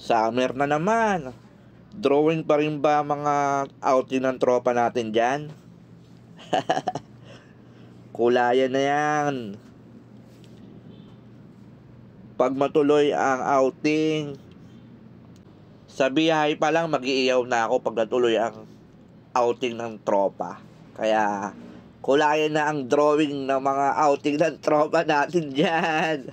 Summer na naman. Drawing pa rin ba mga outing ng tropa natin dyan? Kulayan na yan. Pag matuloy ang outing, sa biyahe pa lang mag-iiyaw na ako pag natuloy ang outing ng tropa. Kaya kulayan na ang drawing ng mga outing ng tropa natin dyan.